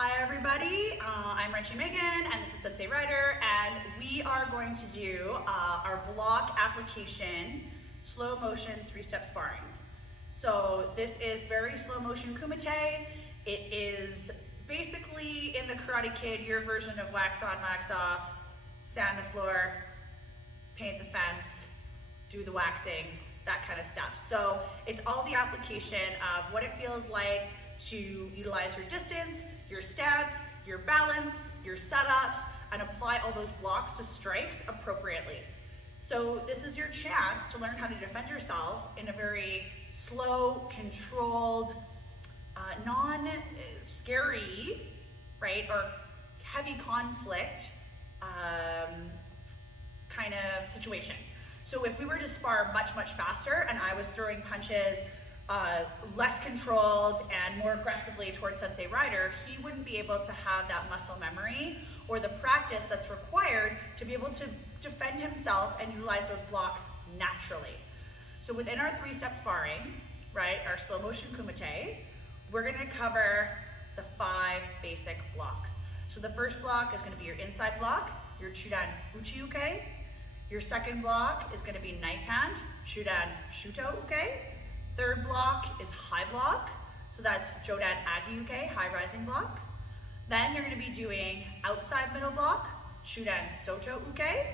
Hi everybody, I'm Wrenchy Megan and this is Sensei Ryder, and we are going to do our block application slow motion 3-step sparring. So this is very slow motion kumite. It is basically in the Karate Kid, your version of wax on, wax off, sand the floor, paint the fence, do the waxing, that kind of stuff. So it's all the application of what it feels like to utilize your distance, your stance, your balance, your setups, and apply all those blocks to strikes appropriately. So this is your chance to learn how to defend yourself in a very slow, controlled, non-scary, right, or heavy conflict kind of situation. So if we were to spar much, much faster and I was throwing punches less controlled and more aggressively towards Sensei Ryder, he wouldn't be able to have that muscle memory or the practice that's required to be able to defend himself and utilize those blocks naturally. So within our 3-step sparring, right, our slow motion kumite, we're gonna cover the 5 basic blocks. So the first block is gonna be your inside block, your Chudan Uchi-uke. Your second block is gonna be knife hand, Chudan Shuto uke. Third block is high block, so that's Jodan Agi uke, high rising block. Then you're gonna be doing outside middle block, Chudan Soto uke.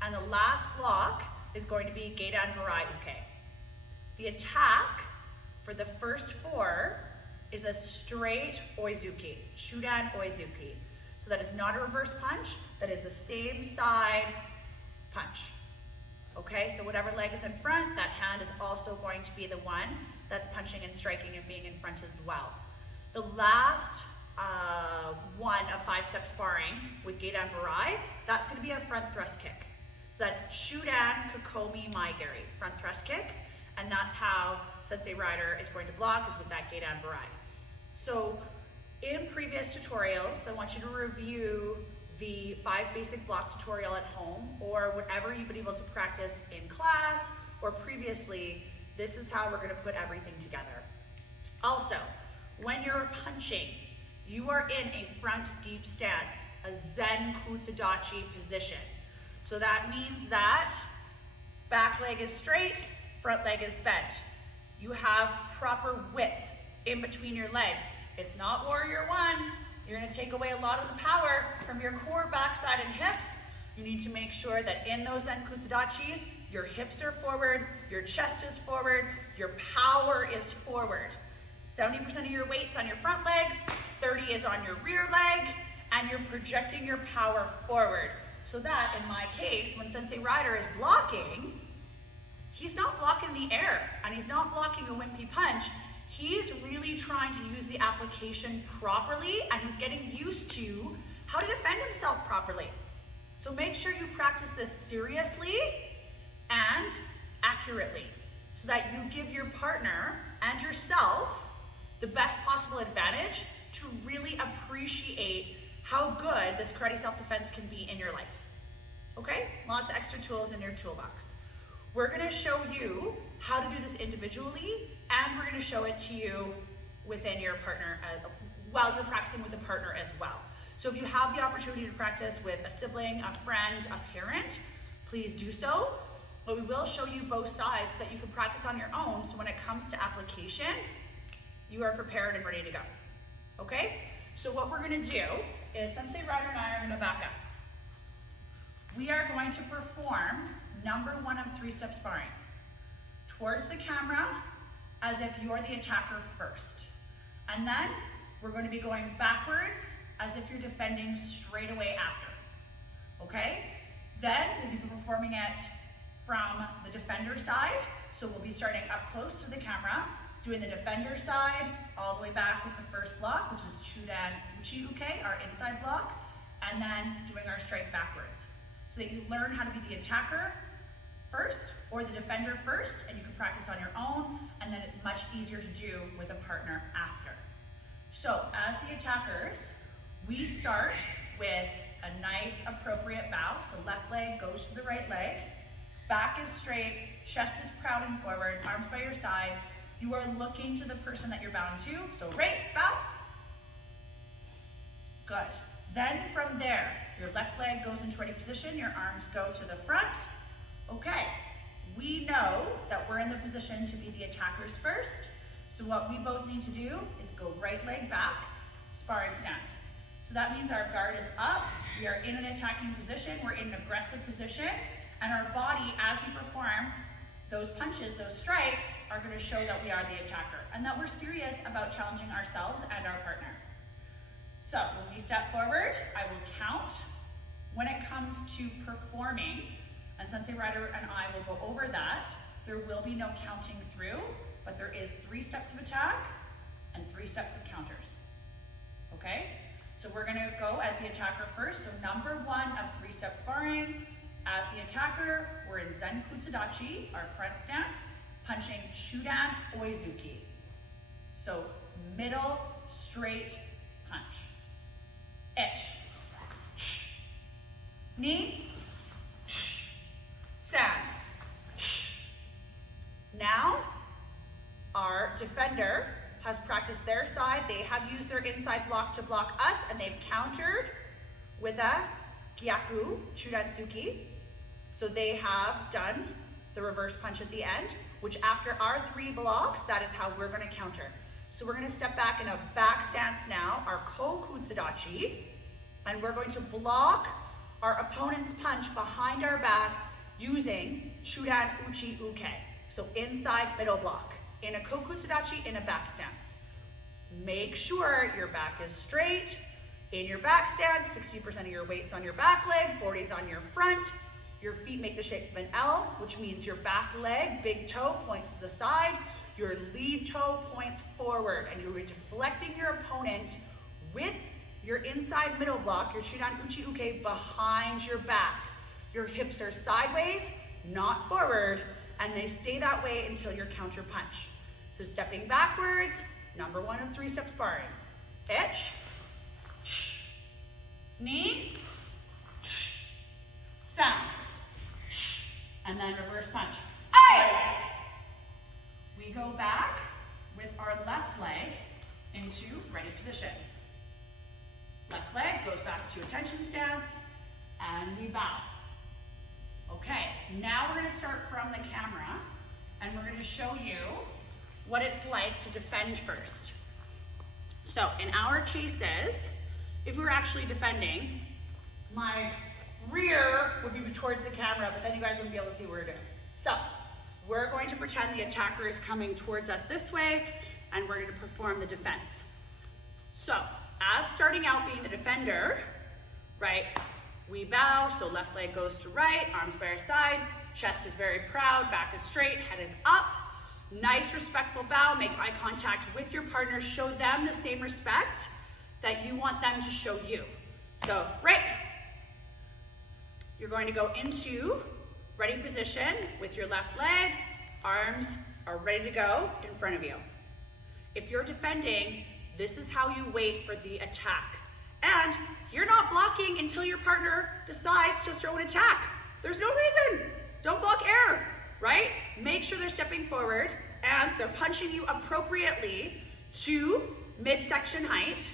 And the last block is going to be Geidan Barai uke. The attack for the first 4 is a straight oizuki, Chudan oizuki. So that is not a reverse punch, that is the same side punch. Okay, so whatever leg is in front, that hand is also going to be the one that's punching and striking and being in front as well. The last one of 5-step sparring with Geidan Barai, that's going to be a front thrust kick. So that's Chudan Kokomi Maigari, front thrust kick, and that's how Sensei Ryder is going to block, is with that Geidan Barai. So in previous tutorials, I want you to review the 5 basic block tutorial at home or whatever you've been able to practice in class or previously. This is how we're going to put everything together. Also, when you're punching, you are in a front deep stance, a Zen Kokutsugachi position. So that means that back leg is straight, front leg is bent. You have proper width in between your legs. It's not Warrior 1. You're going to take away a lot of the power from your core, backside, and hips. You need to make sure that in those Zen Kokutsugachis, your hips are forward, your chest is forward, your power is forward. 70% of your weight's on your front leg, 30 is on your rear leg, and you're projecting your power forward. So that, in my case, when Sensei Ryder is blocking, he's not blocking the air, and he's not blocking a wimpy punch. He's really trying to use the application properly, and he's getting used to how to defend himself properly. So make sure you practice this seriously and accurately so that you give your partner and yourself the best possible advantage to really appreciate how good this karate self-defense can be in your life. Okay? Lots of extra tools in your toolbox. We're going to show you how to do this individually, and we're going to show it to you within your partner while you're practicing with a partner as well. So if you have the opportunity to practice with a sibling, a friend, a parent, please do so. But we will show you both sides so that you can practice on your own, so when it comes to application, you are prepared and ready to go. Okay? So what we're going to do is Sensei Ryder and I are going to back up. We are going to perform number 1 of 3-step sparring towards the camera as if you're the attacker first. And then we're going to be going backwards as if you're defending straight away after. Okay? Then we'll be performing it from the defender side. So we'll be starting up close to the camera, doing the defender side all the way back with the first block, which is Chudan Uchi-uke, our inside block, and then doing our strike backwards. So that you learn how to be the attacker first or the defender first, and you can practice on your own, and then it's much easier to do with a partner after. So as the attackers, we start with a nice appropriate bow. So left leg goes to the right leg, back is straight, chest is proud and forward, arms by your side. You are looking to the person that you're bowing to. So right, bow, Good. Then from there, your left leg goes into ready position, your arms go to the front. Okay, we know that we're in the position to be the attackers first. So what we both need to do is go right leg back, sparring stance. So that means our guard is up, we are in an attacking position, we're in an aggressive position, and our body, as we perform those punches, those strikes, are going to show that we are the attacker and that we're serious about challenging ourselves and our partner. So when we step forward, I will count. When it comes to performing, and Sensei Rider and I will go over that, there will be no counting through, but there is 3 steps of attack and 3 steps of counters. Okay? So we're going to go as the attacker first. So number 1 of 3-step sparring. As the attacker, we're in Zen Kokutsugachi, our front stance, punching Chudan Oizuki. So middle, straight punch. Ich. Knee. San. Now, our defender has practiced their side. They have used their inside block to block us, and they've countered with a Gyaku Chudansuki. So they have done the reverse punch at the end, which after our 3 blocks, that is how we're going to counter. So we're going to step back in a back stance now, our Kokutsugachi, and we're going to block our opponent's punch behind our back using Chudan Uchi Uke. So inside middle block, in a Kokutsugachi, in a back stance. Make sure your back is straight. In your back stance, 60% of your weight's on your back leg, 40's on your front. Your feet make the shape of an L, which means your back leg, big toe, points to the side. Your lead toe points forward, and you're deflecting your opponent with your inside middle block, your Chudan Uchi Uke, behind your back. Your hips are sideways, not forward, and they stay that way until your counter punch. So stepping backwards, number 1 of 3-step sparring. Ich, knee, sound, and then reverse punch. Aye! We go back with our left leg into ready position. Left leg goes back to attention stance, and we bow. Okay, now we're going to start from the camera, and we're going to show you what it's like to defend first. So in our cases, if we were actually defending, my rear would be towards the camera, but then you guys wouldn't be able to see what we're doing. So we're going to pretend the attacker is coming towards us this way, and we're going to perform the defense. So as starting out being the defender, right, we bow, so left leg goes to right, arms by our side, chest is very proud, back is straight, head is up. Nice respectful bow, make eye contact with your partner, show them the same respect that you want them to show you. So, right, you're going to go into ready position with your left leg, arms are ready to go in front of you. If you're defending, this is how you wait for the attack. And you're not blocking until your partner decides to throw an attack. There's no reason. Don't block air, right? Make sure they're stepping forward and they're punching you appropriately to midsection height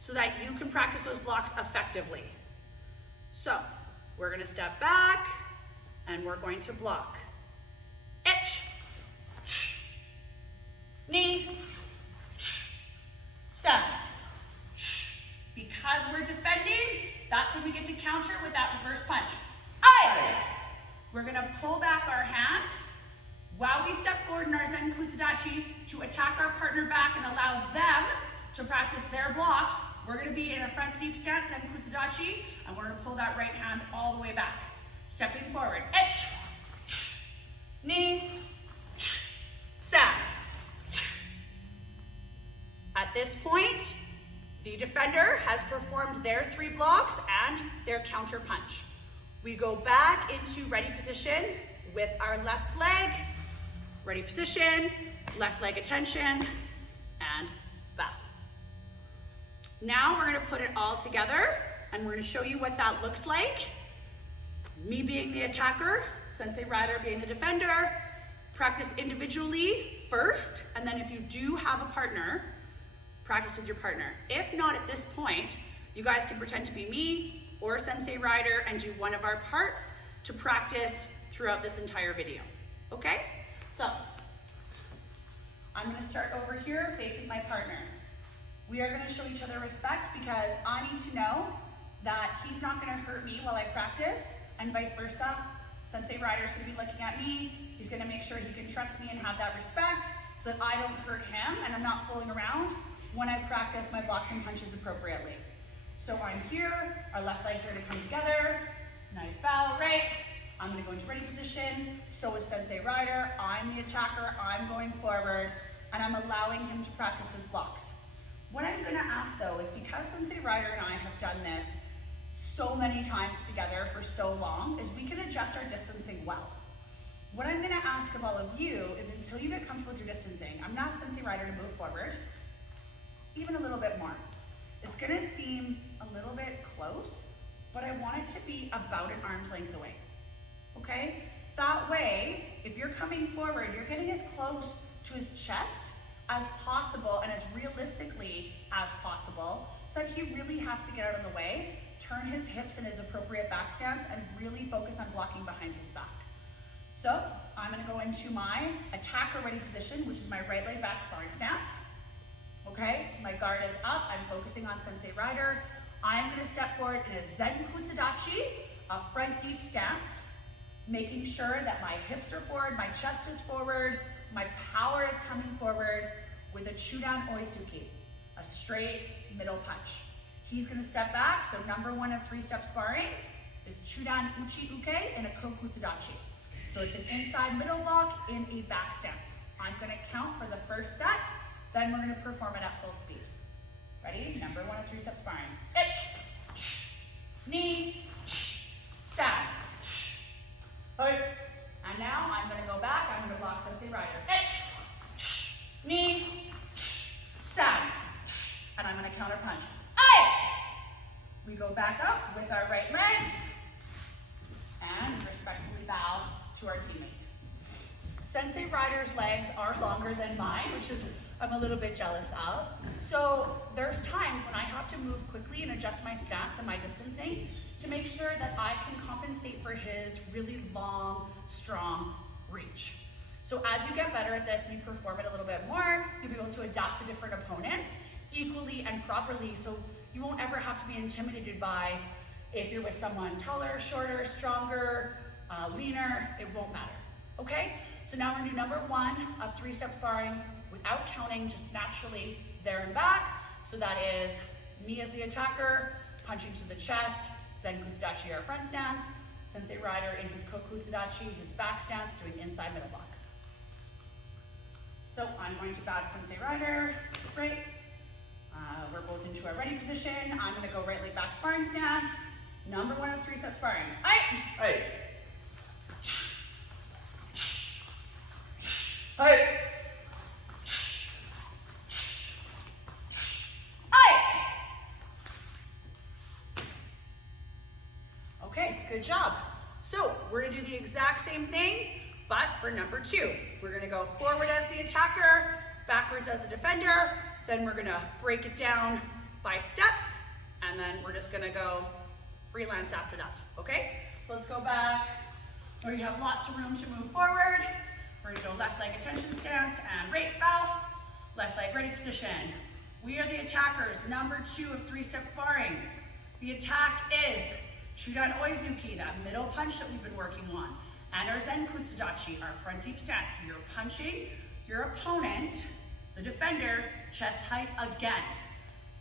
so that you can practice those blocks effectively. So we're going to step back and we're going to block. Ich, knee, seven. Because we're defending, that's when we get to counter with that reverse punch. Aye! We're going to pull back our hand while we step forward in our Zen Kokutsugachi to attack our partner back and allow them to practice their blocks. We're going to be in a front deep stance, Zen Kokutsugachi, and we're going to pull that right hand all the way back. Stepping forward. Ich, knee, sat. At this point, the defender has performed their 3 blocks and their counter punch. We go back into ready position with our left leg, ready position, left leg attention, and bow. Now we're gonna put it all together and we're gonna show you what that looks like. Me being the attacker, Sensei Rider being the defender. Practice individually first, and then if you do have a partner, practice with your partner. If not at this point, You guys can pretend to be me or Sensei Rider and do one of our parts to practice throughout this entire video, okay? So, I'm gonna start over here facing my partner. We are gonna show each other respect because I need to know that he's not gonna hurt me while I practice, and vice versa. Sensei Rider's gonna be looking at me. He's gonna make sure he can trust me and have that respect so that I don't hurt him and I'm not fooling around when I practice my blocks and punches appropriately. So I'm here, our left legs are gonna come together, nice bow, right? I'm gonna go into ready position, so is Sensei Rider. I'm the attacker, I'm going forward, and I'm allowing him to practice his blocks. What I'm gonna ask though is because Sensei Rider and I have done this so many times together for so long, is we can adjust our distancing well. What I'm gonna ask of all of you is until you get comfortable with your distancing, I'm not Sensei Rider to move forward, even a little bit more. It's gonna seem a little bit close, but I want it to be about an arm's length away, okay? That way, if you're coming forward, you're getting as close to his chest as possible and as realistically as possible, so that he really has to get out of the way, turn his hips in his appropriate back stance, and really focus on blocking behind his back. So, I'm gonna go into my attacker ready position, which is my right leg back sparring stance. Okay, my guard is up, I'm focusing on Sensei Rider. I'm gonna step forward in a Zen Kokutsugachi, a front deep stance, making sure that my hips are forward, my chest is forward, my power is coming forward with a Chudan Oisuki, a straight middle punch. He's gonna step back, so number one of 3-step sparring is Chudan Uchi Uke and a Kokutsugachi. So it's an inside middle block in a back stance. I'm gonna count for the first set, then we're gonna perform it at full speed. Ready? Number one of 3-step sparring. Ich, knee, stab. And now I'm gonna go back, I'm gonna block Sensei Rider. Ich, knee, stab. And I'm gonna counter punch. We go back up with our right legs and respectfully bow to our teammate. Sensei Rider's legs are longer than mine, which is I'm a little bit jealous of. So there's times when I have to move quickly and adjust my stance and my distancing to make sure that I can compensate for his really long, strong reach. So as you get better at this and you perform it a little bit more, you'll be able to adapt to different opponents equally and properly, so you won't ever have to be intimidated by if you're with someone taller, shorter, stronger, leaner, it won't matter, okay? So now we're gonna do number one of 3-step sparring without counting, just naturally there and back. So that is me as the attacker, punching to the chest, Zen Kokutsugachi our front stance, Sensei Rider in his Kokutsugachi, his back stance, doing inside middle block. So I'm going to bow to Sensei Rider, great. We're both into our ready position. I'm gonna go right leg back sparring stance. Number one of 3-step sparring. Aye. Okay, good job. So we're gonna do the exact same thing, but for number 2. We're gonna go forward as the attacker, backwards as the defender, then we're gonna break it down by steps, and then we're just gonna go freelance after that, okay? So let's go back where you have lots of room to move forward. We're gonna go left leg attention stance and right bow, left leg ready position. We are the attackers, number 2 of 3-step sparring. The attack is Chudan Oizuki, that middle punch that we've been working on, and our Zen Kokutsugachi, our front deep stance. You're punching your opponent, the defender, chest height again.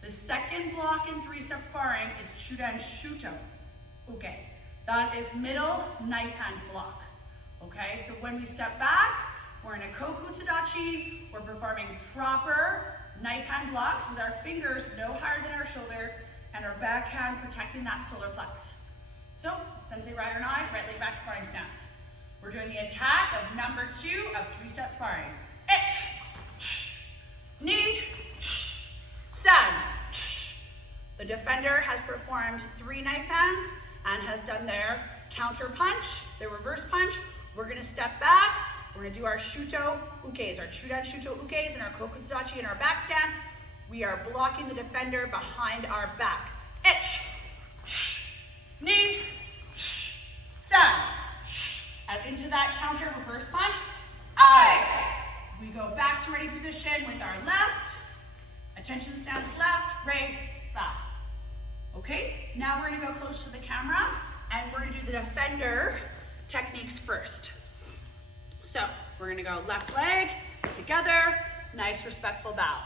The second block in 3-step sparring is Chudan Shuto. Okay, that is middle knife hand block. Okay, so when we step back, we're in a Kokutsugachi. We're performing proper knife hand blocks with our fingers no higher than our shoulder and our back hand protecting that solar plex. So, Sensei Rider and I, right leg back sparring stance. We're doing the attack of number 2 of 3-step sparring. Ich, knee, sand. The defender has performed 3 knife hands and has done their counter punch, their reverse punch. We're gonna step back. We're gonna do our Shuto ukes, our Chudan Shuto ukes and our Kokutsugachi in our back stance. We are blocking the defender behind our back. itch, knee, sun. And into that counter reverse punch, we go back to ready position with our left, attention stance left, right, back. Okay, now we're gonna go close to the camera and we're gonna do the defender techniques first. So we're gonna go left leg together, nice respectful bow.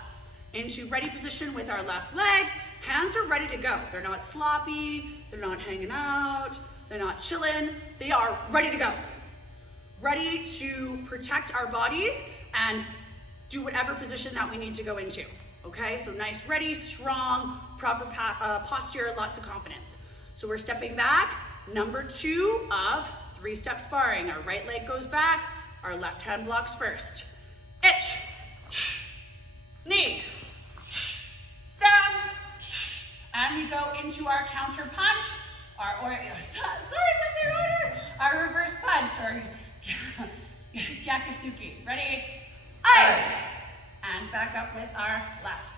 Into ready position with our left leg, hands are ready to go. They're not sloppy, they're not hanging out, they're not chilling, they are ready to go. Ready to protect our bodies and do whatever position that we need to go into. Okay, so nice, ready, strong, proper posture, lots of confidence. So we're stepping back, number 2 of 3-step sparring. Our right leg goes back, our left hand blocks first. Itch, knee, stand, and we go into our counter punch, our reverse punch, or Yakasuki. Ready? And back up with our left.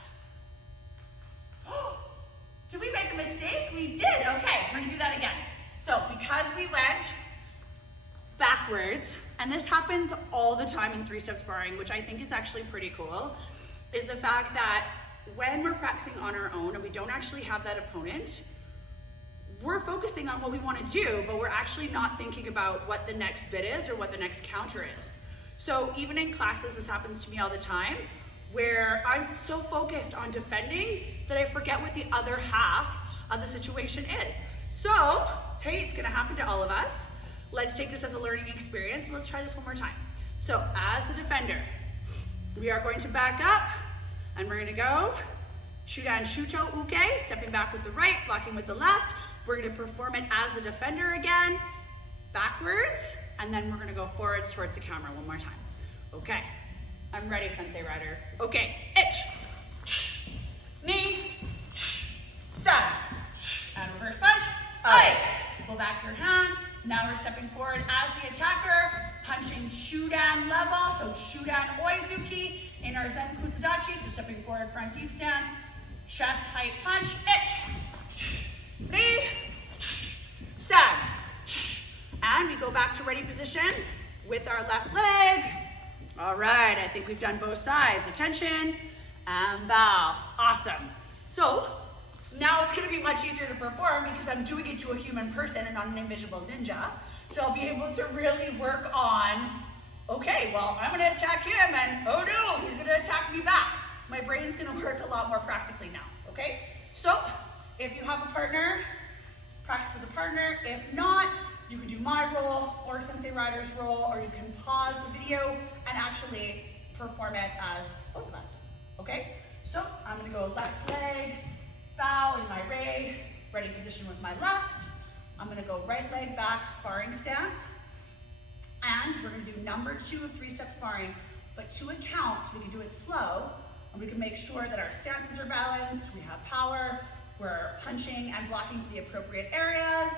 Did we make a mistake? We did. Okay, we're gonna do that again. So because we went backwards, and this happens all the time in 3-step sparring, which I think is actually pretty cool, is the fact that when we're practicing on our own and we don't actually have that opponent, we're focusing on what we want to do, but we're actually not thinking about what the next bit is or what the next counter is. So even in classes, this happens to me all the time, where I'm so focused on defending that I forget what the other half of the situation is. So, hey, it's gonna happen to all of us. Let's take this as a learning experience. Let's try this one more time. So as a defender, we are going to back up and we're gonna go Chudan Shuto uke, stepping back with the right, blocking with the left. We're gonna perform it as a defender again, backwards, and then we're gonna go forwards towards the camera one more time. Okay, I'm ready, Sensei Rider. Okay, itch, knee, side, and reverse punch, pull back your hand. Now we're stepping forward as the attacker, punching Chudan level, so Chudan Oizuki in our Zen Kokutsugachi, so stepping forward, front deep stance, chest height punch, itch, knee, side, and we go back to ready position with our left leg. All right, I think we've done both sides. Attention, and bow. Awesome. So now it's gonna be much easier to perform because I'm doing it to a human person and not an invisible ninja. So I'll be able to really work on, okay, well, I'm gonna attack him and oh no, he's gonna attack me back. My brain's gonna work a lot more practically now, okay? So if you have a partner, practice with a partner. If not, you can do my role or Sensei Rider's role, or you can pause the video and actually perform it as both of us, okay? So I'm gonna go left leg, bow in my ready position with my left. I'm gonna go right leg back, sparring stance. And we're gonna do number 2 of 3-step sparring, but to a count, so we can do it slow, and we can make sure that our stances are balanced, we have power, we're punching and blocking to the appropriate areas,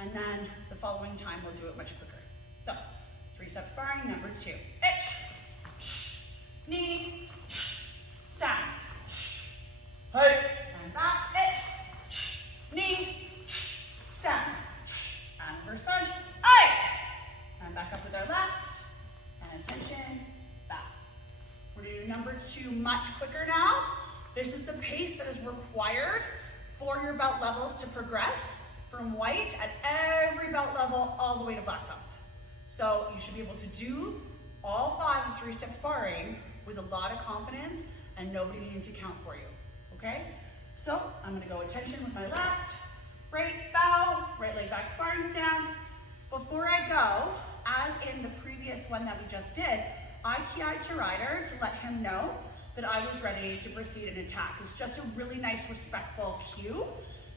and then the following time we'll do it much quicker. So, 3-step sparring, number 2. Itch, knee, stand. And back, itch, knee, stand. And reverse punch, and back up with our left, and attention, back. We're gonna do number 2 much quicker now. This is the pace that is required for your belt levels to progress from white at every belt level all the way to black belts. So you should be able to do all 5 of 3-step sparring with a lot of confidence and nobody needing to count for you, okay? So I'm gonna go attention with my left, right bow, right leg back sparring stance. Before I go, as in the previous one that we just did, I key-eyed to Rider to let him know that I was ready to proceed and attack. It's just a really nice, respectful cue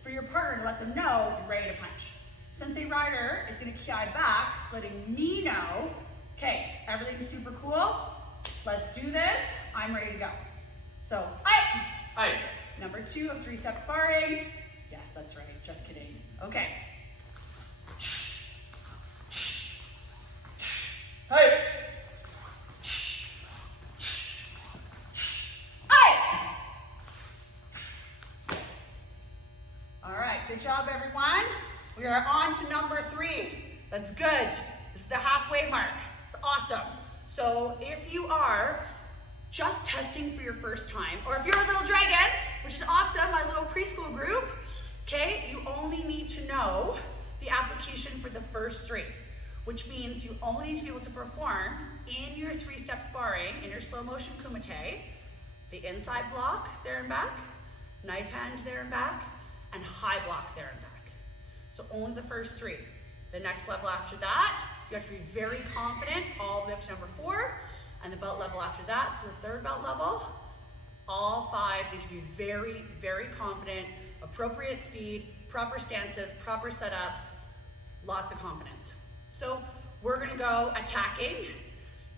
for your partner to let them know you're ready to punch. Sensei Rider is gonna key-eye back, letting me know, okay, everything's super cool, let's do this, I'm ready to go. So, Aye. Number 2 of 3-step sparring. Yes, that's right, just kidding. Okay. Hey. good job everyone. We are on to number 3. That's good. This is the halfway mark. It's awesome. So if you are just testing for your first time, or if you're a little dragon, which is awesome, my little preschool group, okay, you only need to know the application for the first 3, which means you only need to be able to perform in your 3-step sparring, in your slow motion kumite, the inside block there and back, knife hand there and back, and high block there and back. So only the first 3. The next level after that, you have to be very confident all the way up to number 4, and the belt level after that, so the 3rd belt level, all 5 need to be very, very confident, appropriate speed, proper stances, proper setup, lots of confidence. So we're gonna go attacking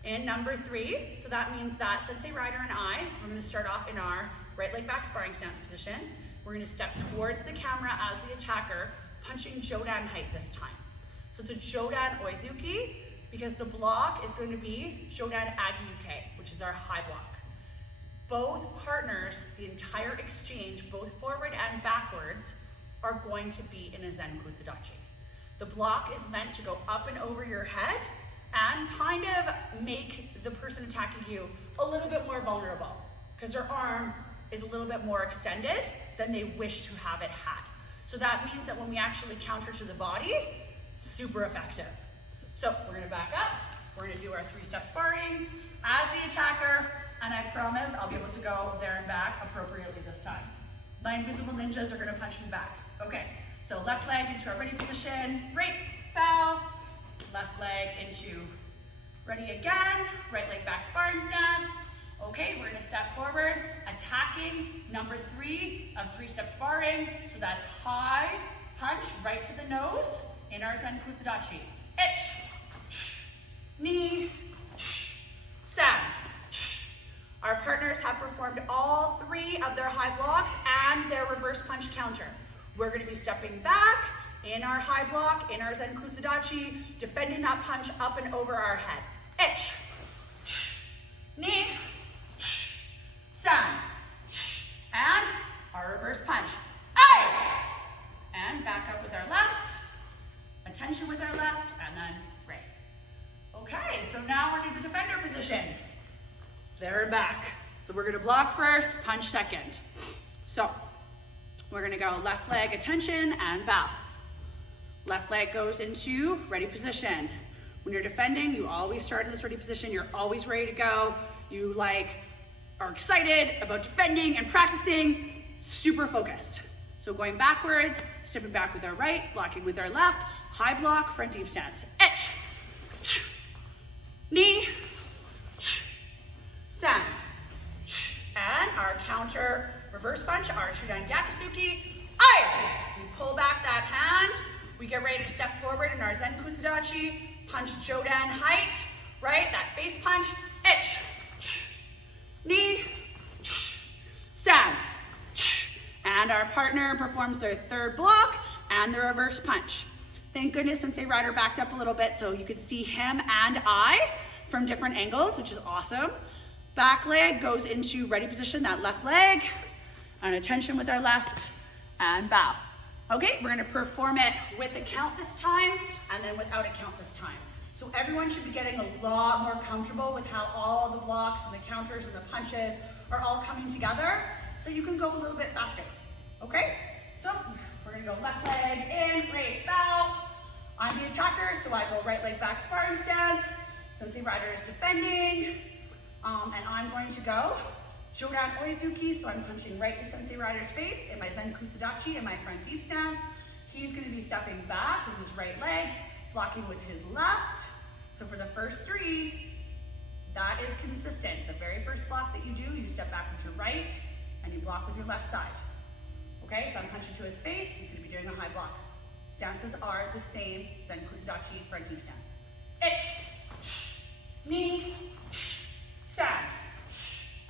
in number 3. So that means that Sensei Rider and I, we're gonna start off in our right leg back sparring stance position. We're gonna step towards the camera as the attacker, punching Chudan height this time. So it's a Chudan Oizuki, because the block is going to be Chudan Agi-Uke, which is our high block. Both partners, the entire exchange, both forward and backwards, are going to be in a Zen Kokutsugachi. The block is meant to go up and over your head and kind of make the person attacking you a little bit more vulnerable, because their arm is a little bit more extended than they wish to have it had. So that means that when we actually counter to the body, super effective. So we're gonna back up, we're gonna do our 3-step sparring as the attacker, and I promise I'll be able to go there and back appropriately this time. My invisible ninjas are gonna punch me back. Okay, so left leg into a ready position, right bow, left leg into ready again, right leg back sparring stance. Okay, we're gonna step forward, attacking number 3 of 3-step sparring. So that's high punch right to the nose in our Zen Kokutsugachi. Ich, knee, san. Our partners have performed all 3 of their high blocks and their reverse punch counter. We're gonna be stepping back in our high block, in our Zen Kokutsugachi, defending that punch up and over our head. Ich, knee, san, and our reverse punch. Ai! And back up with our left, attention with our left, and then right. Okay, so now we're in the defender position. There and back. So we're gonna block first, punch second. So we're gonna go left leg attention and bow. Left leg goes into ready position. When you're defending, you always start in this ready position. You're always ready to go. You are excited about defending and practicing, super focused. So going backwards, stepping back with our right, blocking with our left, high block, front deep stance. Ich, knee, san. And our counter reverse punch, our Chudan Yakusuki. Ai! We pull back that hand. We get ready to step forward in our Zen Kokutsugachi. Punch Chudan height, right? That face punch. Ich, knee, san. And our partner performs their 3rd block and the reverse punch. Thank goodness Sensei Rider backed up a little bit so you could see him and I from different angles, which is awesome. Back leg goes into ready position, that left leg, and attention with our left, and bow. Okay, we're gonna perform it with a count this time, and then without a count this time. So everyone should be getting a lot more comfortable with how all the blocks and the counters and the punches are all coming together, so you can go a little bit faster, okay? So we're gonna go left leg in, right bow. I'm the attacker, so I go right leg back sparring stance. Sensei Rider is defending, and I'm going to go Chudan Oizuki, so I'm punching right to Sensei Rider's face in my Zen Kokutsugachi in my front deep stance. He's gonna be stepping back with his right leg, blocking with his left. So for the first 3, that is consistent. The very first block that you do, you step back with your right, and you block with your left side. Okay, so I'm punching to his face, he's gonna be doing a high block. Stances are the same, Zen Kokutsugachi, front deep stance. Ich, knee, san.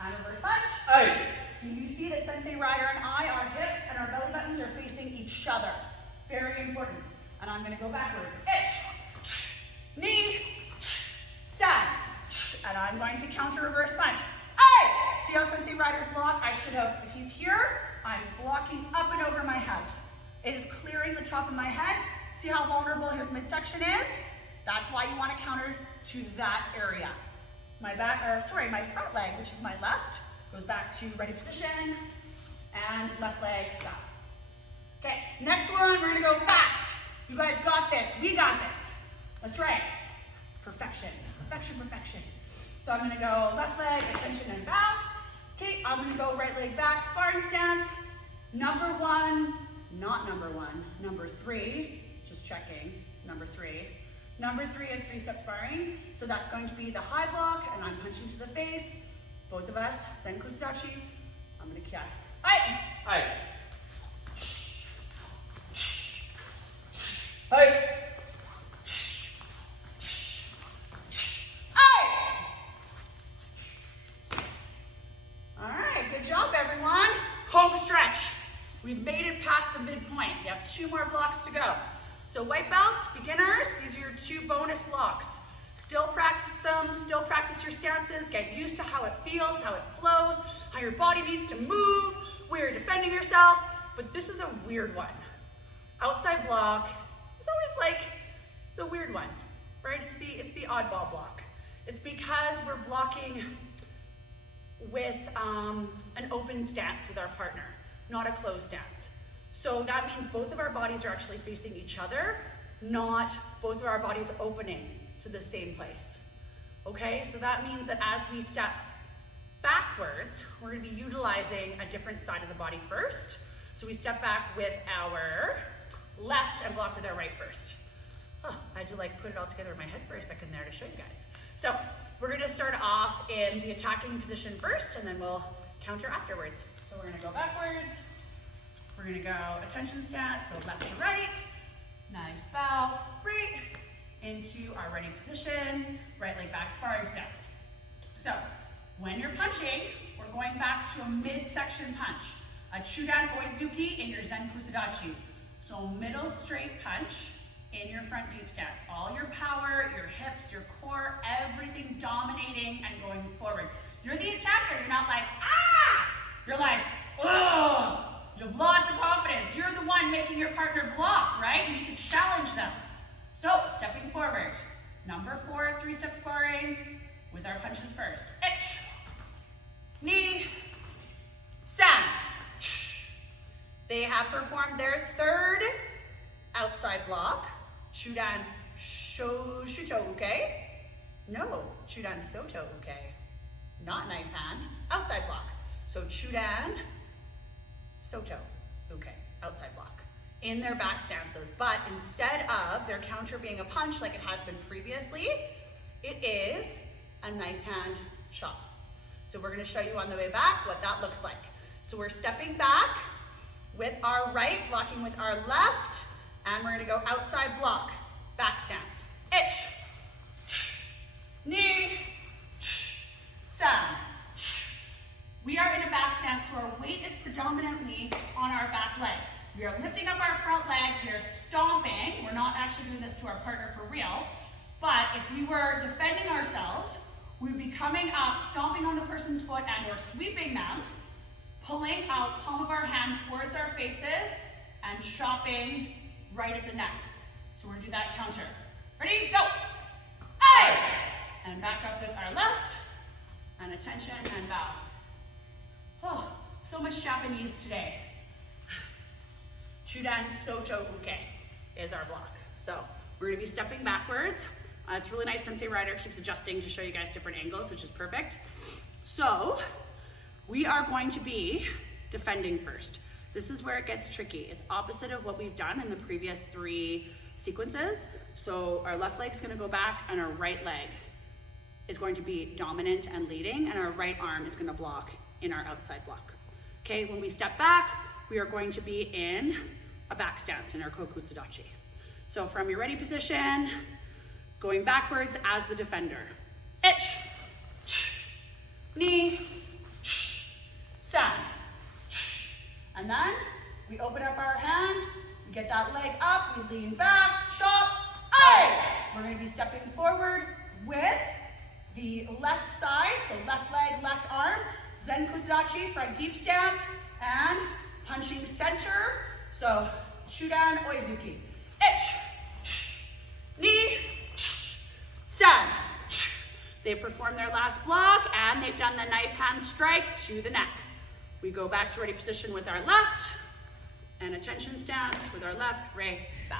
And reverse punch. Ai! So you see that Sensei Rider and I, our hips and our belly buttons are facing each other. Very important. And I'm gonna go backwards. Ich, knee, san. And I'm going to counter reverse punch. Ai! See how Sensei Rider's block? I should have, if he's here, I'm blocking up and over my head. It is clearing the top of my head. See how vulnerable his midsection is? That's why you want to counter to that area. My front leg, which is my left, goes back to ready position, and left leg down. Okay, next one, we're gonna go fast. You guys got this, we got this. That's right, perfection, perfection, perfection. So I'm gonna go left leg, extension and bow. Okay, I'm gonna go right leg back, sparring stance. Number one, not number one, number three, just checking, number three. Number three in three-step sparring. So that's going to be the high block, and I'm punching to the face. Both of us, then Kokutsugachi. I'm gonna kiai. Hi! Hi. Hi. All right, good job, everyone. Home stretch. We've made it past the midpoint. You have 2 more blocks to go. So white belts, beginners, these are your 2 bonus blocks. Still practice them, still practice your stances, get used to how it feels, how it flows, how your body needs to move, where you're defending yourself, but this is a weird one. Outside block is always like the weird one, right? It's the oddball block. It's because we're blocking with an open stance with our partner, not a closed stance. So that means both of our bodies are actually facing each other, not both of our bodies opening to the same place. Okay, so that means that as we step backwards, we're gonna be utilizing a different side of the body first. So we step back with our left and block with our right first. Oh, I had to put it all together in my head for a second there to show you guys. So we're gonna start off in the attacking position first, and then we'll counter afterwards. So we're gonna go backwards. We're gonna go attention stance, so left to right. Nice bow, right into our ready position, right leg back, sparring stance. So when you're punching, we're going back to a midsection punch. A Chudan Oizuki in your Zen Kokutsugachi. So middle straight punch in your front deep stance. All your power, your hips, your core, everything dominating and going forward. You're the attacker, you're not like, ah! You're like, ugh! You have lots of confidence. You're the one making your partner block, right? You need to challenge them. So, stepping forward. Number 4, 3-step sparring with our punches first. Ich, knee, san. They have performed their 3rd outside block. Chudan Shuto, okay? No, Chudan Shuto, okay? Not knife hand, outside block. So Chudan Shuto, okay, outside block, in their back stances. But instead of their counter being a punch like it has been previously, it is a knife hand chop. So we're gonna show you on the way back what that looks like. So we're stepping back with our right, blocking with our left, and we're gonna go outside block, back stance. Ich, knee, san. We are in a back stance, so our weight is predominantly on our back leg. We are lifting up our front leg, we are stomping. We're not actually doing this to our partner for real, but if we were defending ourselves, we'd be coming up, stomping on the person's foot, and we're sweeping them, pulling out palm of our hand towards our faces, and chopping right at the neck. So we're gonna do that counter. Ready, go! Aye! And back up with our left, and attention, and bow. Oh, so much Japanese today. Chudan Shuto Uke is our block. So we're gonna be stepping backwards. It's really nice, Sensei Rider keeps adjusting to show you guys different angles, which is perfect. So we are going to be defending first. This is where it gets tricky. It's opposite of what we've done in the previous 3 sequences. So our left leg's gonna go back, and our right leg is going to be dominant and leading, and our right arm is gonna block in our outside block. Okay, when we step back, we are going to be in a back stance in our Kokutsugachi. So from your ready position, going backwards as the defender. Ich, knee, san. And then we open up our hand, we get that leg up, we lean back, chop, aye! We're gonna be stepping forward with the left side, so left leg, left arm, Zen Kokutsugachi, front deep stance, and punching center. So Chudan Oizuki. Ich, knee, stand. They perform their last block and they've done the knife hand strike to the neck. We go back to ready position with our left and attention stance with our left, right, bow.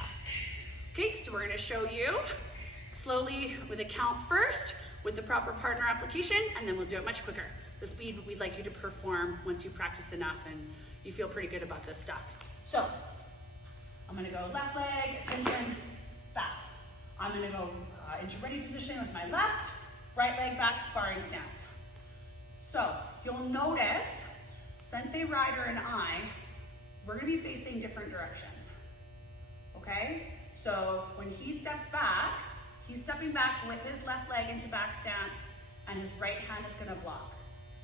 Okay, so we're gonna show you slowly with a count first with the proper partner application, and then we'll do it much quicker. The speed we'd like you to perform once you practice enough and you feel pretty good about this stuff. So, I'm gonna go left leg, attention, bow. I'm gonna go into ready position with my left, right leg back, sparring stance. So, you'll notice Sensei Rider and I, we're gonna be facing different directions, okay? So, when he steps back, he's stepping back with his left leg into back stance and his right hand is gonna block,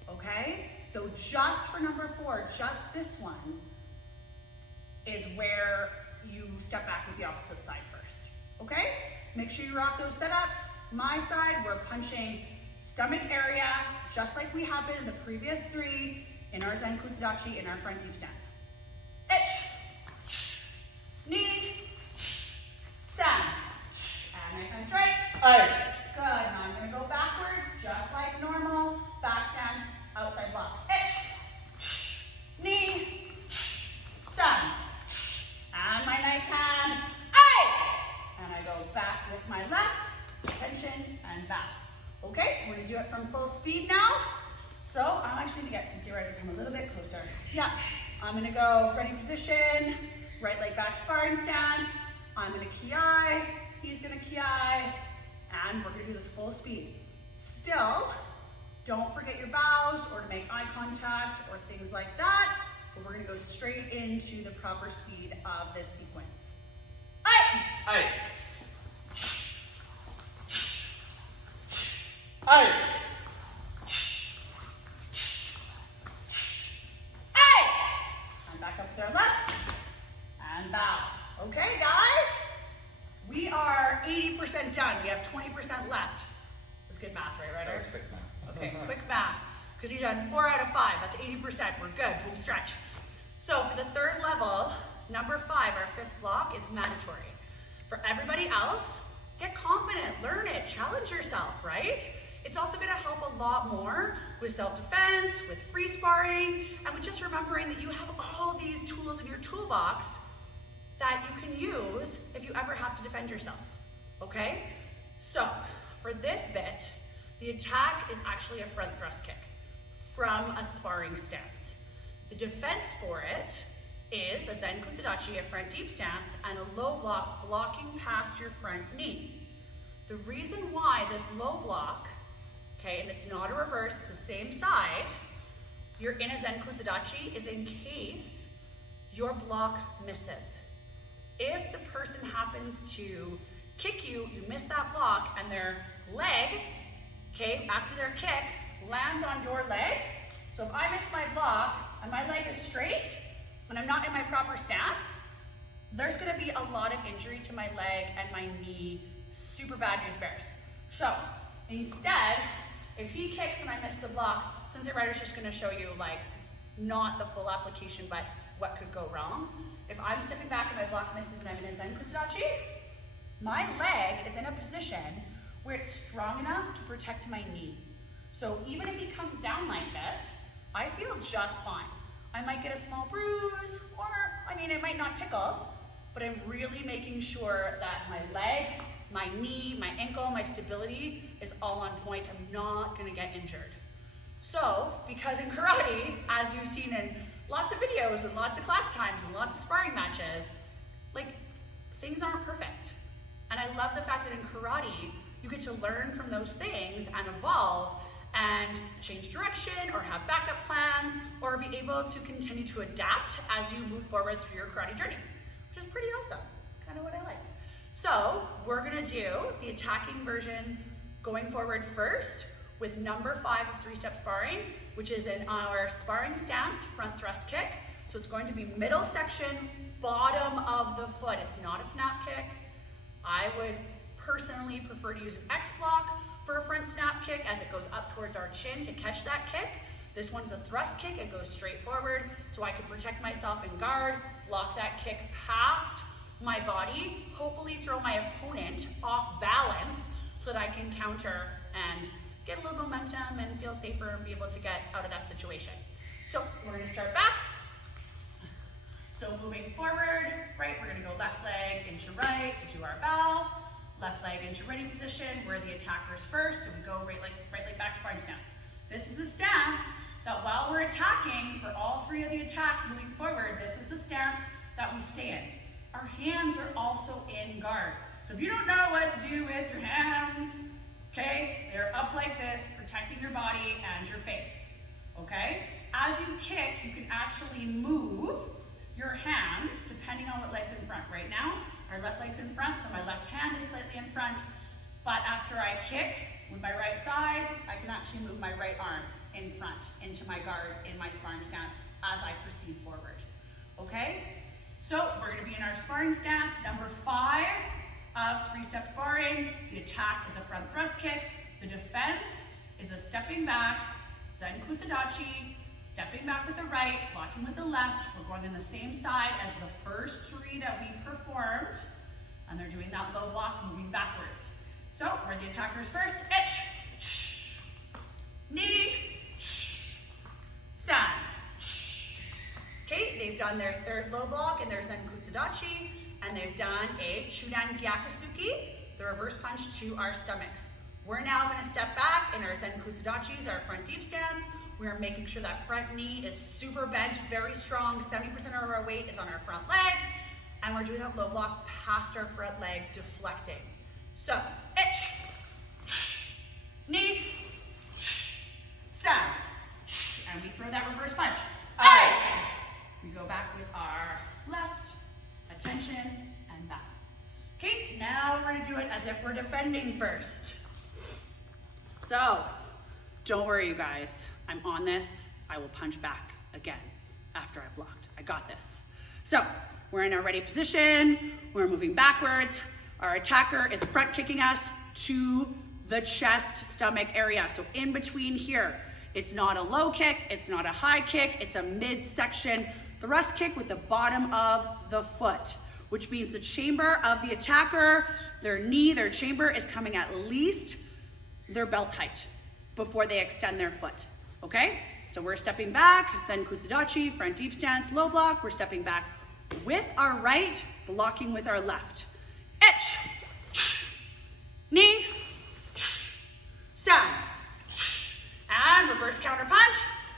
okay? So just for number 4, just this one is where you step back with the opposite side first, okay? Make sure you rock those setups. My side, we're punching stomach area, just like we have been in the previous 3 in our Zen Kokutsugachi in our front deep stance. Ich, knee, stand, and knife hand strike. Aye. Good, now I'm gonna go backwards, just like normal, back stance, outside block. Ich, knee, stand, and my nice hand, aye! And I go back with my left, attention, and back. Okay, we're gonna do it from full speed now. So I'm actually gonna get Sensei Rider to come a little bit closer. Yeah, I'm gonna go ready position, right leg back sparring stance. I'm gonna ki, he's gonna ki, and we're gonna do this full speed. Still, don't forget your bows or to make eye contact or things like that, but we're gonna go straight into the proper speed of this sequence. Aye! Aye. Aye. Back up with our left, and bow. Okay, guys? We are 80% done. We have 20% left. That's good math, right, Ryder? That was quick math. Okay, quick math. Because you've done 4 out of 5. That's 80%. We're good. Home stretch. So for the 3rd level, number 5, our 5th block, is mandatory. For everybody else, get confident, learn it, challenge yourself, right? It's also going to help a lot more with self-defense, with free sparring, and with just remembering that you have all these tools in your toolbox that you can use if you ever have to defend yourself, okay? So, for this bit, the attack is actually a front thrust kick from a sparring stance. The defense for it is a Zen Kokutsugachi, a front deep stance, and a low block blocking past your front knee. The reason why this low block, okay, and it's not a reverse, it's the same side, you're in a Zen Kokutsugachi, is in case your block misses. If the person happens to kick you, you miss that block, and their leg, okay, after their kick, lands on your leg. So if I miss my block, and my leg is straight, and I'm not in my proper stance, there's gonna be a lot of injury to my leg and my knee. Super bad news bears. So instead, if he kicks and I miss the block, Sensei Rider's just gonna show you like not the full application, but what could go wrong. If I'm stepping back and my block misses and I'm in a Zen Kokutsugachi, my leg is in a position where it's strong enough to protect my knee. So even if he comes down like this, I feel just fine. I might get a small bruise, or I mean, it might not tickle, but I'm really making sure that my leg, my knee, my ankle, my stability is all on point. I'm not gonna get injured. So, because in karate, as you've seen in lots of videos and lots of class times and lots of sparring matches, like, things aren't perfect. And I love the fact that in karate, you get to learn from those things and evolve and change direction or have backup plans or be able to continue to adapt as you move forward through your karate journey, which is pretty awesome, kind of what I like. So we're gonna do the attacking version going forward first with number 5 of 3-step sparring, which is in our sparring stance, front thrust kick. So it's going to be middle section, bottom of the foot. It's not a snap kick. I would personally prefer to use an X block for a front snap kick as it goes up towards our chin to catch that kick. This one's a thrust kick. It goes straight forward so I can protect myself and guard, block that kick past my body, hopefully throw my opponent off balance so that I can counter and get a little momentum and feel safer and be able to get out of that situation. So we're gonna start back. So moving forward, right, we're gonna go left leg into right to do our bow, left leg into ready position. We're the attackers first, so we go right leg back sparring stance. This is a stance that while we're attacking for all three of the attacks moving forward, this is the stance that we stay in. Our hands are also in guard. So if you don't know what to do with your hands, okay, they're up like this, protecting your body and your face, okay? As you kick, you can actually move your hands depending on what leg's in front. Right now, our left leg's in front, so my left hand is slightly in front, but after I kick with my right side, I can actually move my right arm in front into my guard in my sparring stance as I proceed forward, okay? So we're gonna be in our sparring stance, number 5 of 3-step sparring. The attack is a front thrust kick. The defense is a stepping back, Zen Kokutsugachi, stepping back with the right, blocking with the left. We're going on the same side as the first 3 that we performed, and they're doing that low block, moving backwards. So we're the attackers first. Itch, knee, stand. Okay, they've done their 3rd low block in their Zen Kokutsugachi, and they've done a Chudan Shuto, the reverse punch to our stomachs. We're now gonna step back in our Zen Kokutsugachis, our front deep stance. We're making sure that front knee is super bent, very strong. 70% of our weight is on our front leg, and we're doing that low block past our front leg, deflecting. So, itch, knee, stand, and we throw that reverse punch. Aye. We go back with our left, attention, and back. Okay, now we're gonna do it as if we're defending first. So, don't worry you guys, I'm on this. I will punch back again after I've blocked. I got this. So, we're in our ready position, we're moving backwards. Our attacker is front kicking us to the chest, stomach area. So in between here, it's not a low kick, it's not a high kick, it's a midsection thrust kick with the bottom of the foot, which means the chamber of the attacker, their knee, their chamber is coming at least their belt height before they extend their foot, okay? So we're stepping back, Zen Kokutsugachi, front deep stance, low block. We're stepping back with our right, blocking with our left. Itch, knee, stand, and reverse counter punch.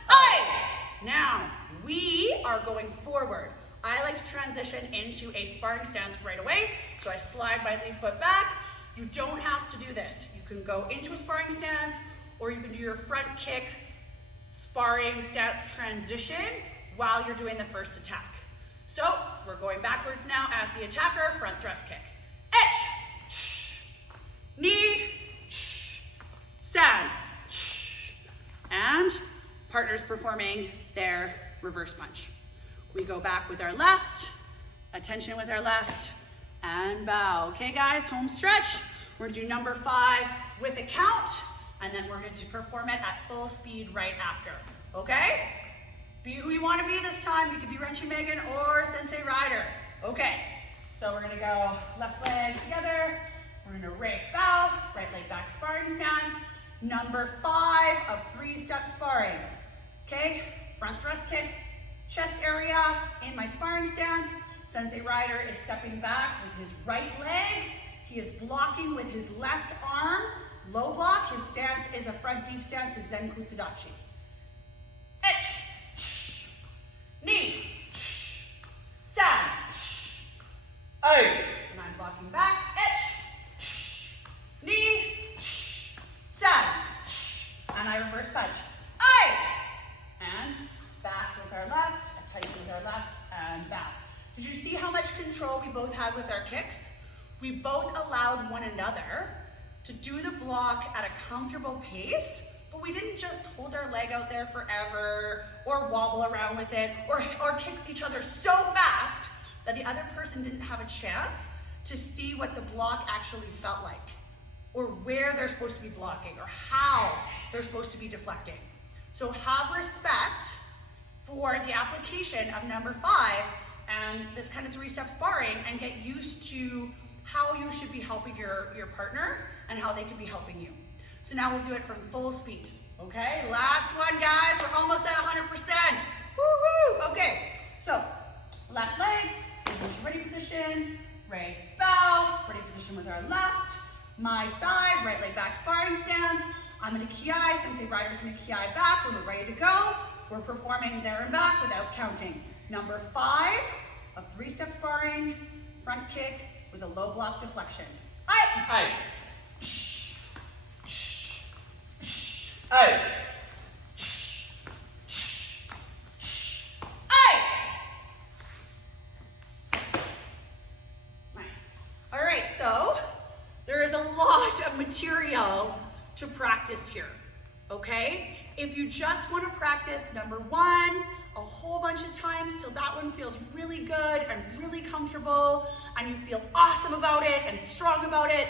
Aye! Now, we are going forward. I like to transition into a sparring stance right away, so I slide my lead foot back. You don't have to do this. You can go into a sparring stance, or you can do your front kick sparring stance transition while you're doing the first attack. So, we're going backwards now as the attacker, front thrust kick. Itch, knee, stand, and partners performing their reverse punch. We go back with our left, attention with our left, and bow. Okay guys, home stretch. We're gonna do number 5 with a count, and then we're going to perform it at full speed right after, okay? Be who you wanna be this time. You could be Wrenchy Megan or Sensei Rider. Okay, so we're gonna go left leg together. We're gonna right bow, right leg back sparring stance. Number 5 of 3-step sparring. Okay, front thrust kick, chest area in my sparring stance. Sensei Rider is stepping back with his right leg. He is blocking with his left arm. Low block, his stance is a front deep stance, his Zen Kokutsugachi. Itch, knee, stand. Aye. And I'm blocking back. Itch, knee, stand. And I reverse punch. Aye. And back with our left, tighten with our left, and back. Did you see how much control we both had with our kicks? We both allowed one another to do the block at a comfortable pace, but we didn't just hold our leg out there forever or wobble around with it or kick each other so fast that the other person didn't have a chance to see what the block actually felt like or where they're supposed to be blocking or how they're supposed to be deflecting. So have respect for the application of number 5 and this kind of 3-step sparring, and get used to how you should be helping your partner and how they can be helping you. So now we'll do it from full speed, okay? Last one, guys. We're almost at 100%. Woo-woo! Okay, so left leg, ready position, right bow, ready position with our left, my side, right leg back, sparring stance. I'm gonna ki, sensei rider's gonna ki back. When we're ready to go, we're performing there and back without counting. Number 5 of 3-step sparring, front kick with a low block deflection. Aye. Aye. Nice. All right, so there is a lot of material to practice here, okay? If you just want to practice number 1 a whole bunch of times till that one feels really good and really comfortable and you feel awesome about it and strong about it,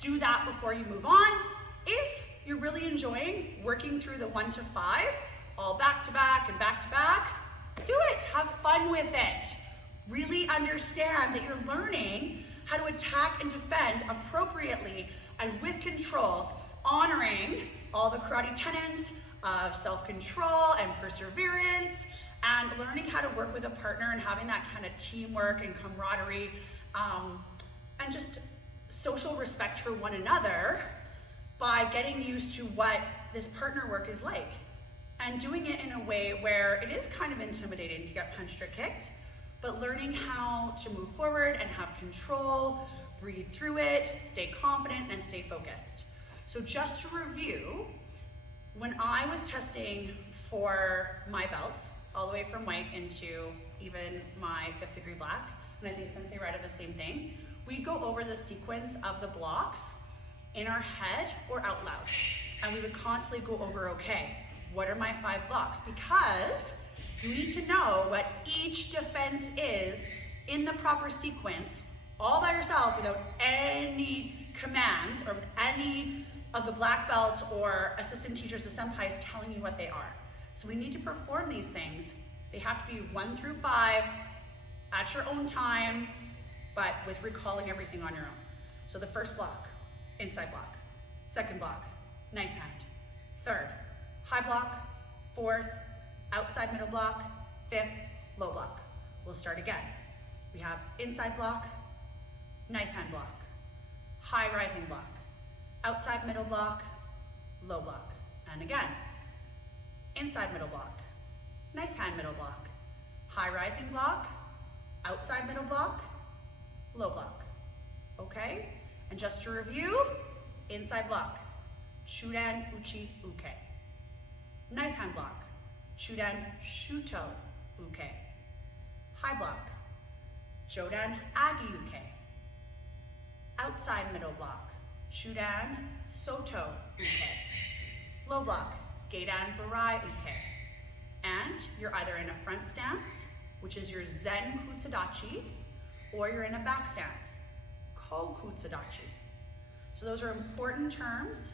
do that before you move on. If you're really enjoying working through the 1 to 5, all back to back and back to back, do it. Have fun with it. Really understand that you're learning how to attack and defend appropriately and with control, honoring all the karate tenets of self-control and perseverance, and learning how to work with a partner and having that kind of teamwork and camaraderie, and just social respect for one another by getting used to what this partner work is like and doing it in a way where it is kind of intimidating to get punched or kicked, but learning how to move forward and have control, breathe through it, stay confident, and stay focused. So just to review, when I was testing for my belts, all the way from white into even my 5th degree black, and I think Sensei Red did the same thing, we'd go over the sequence of the blocks in our head or out loud. And we would constantly go over, okay, what are my 5 blocks? Because you need to know what each defense is in the proper sequence, all by yourself without any commands or with any of the black belts or assistant teachers or senpais telling you what they are. So we need to perform these things. They have to be 1 through 5 at your own time, but with recalling everything on your own. So the first block, inside block. Second block, knife hand. Third, high block. Fourth, outside middle block. 5th, low block. We'll start again. We have inside block, knife hand block, high rising block, outside middle block, low block. And again, inside middle block, knife hand middle block, high rising block, outside middle block, low block. Okay? And just to review, inside block, Chudan Uchi Uke. Knife hand block, Chudan Shuto Uke. High block, Jodan Agi Uke. Outside middle block, Chudan Soto Uke. Low block, Geidan Barai Uke. And you're either in a front stance, which is your Zen Kokutsugachi, or you're in a back stance, Kokutsugachi. So those are important terms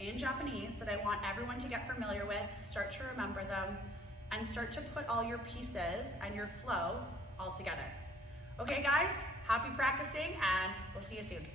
in Japanese that I want everyone to get familiar with, start to remember them, and start to put all your pieces and your flow all together. Okay guys, happy practicing, and we'll see you soon.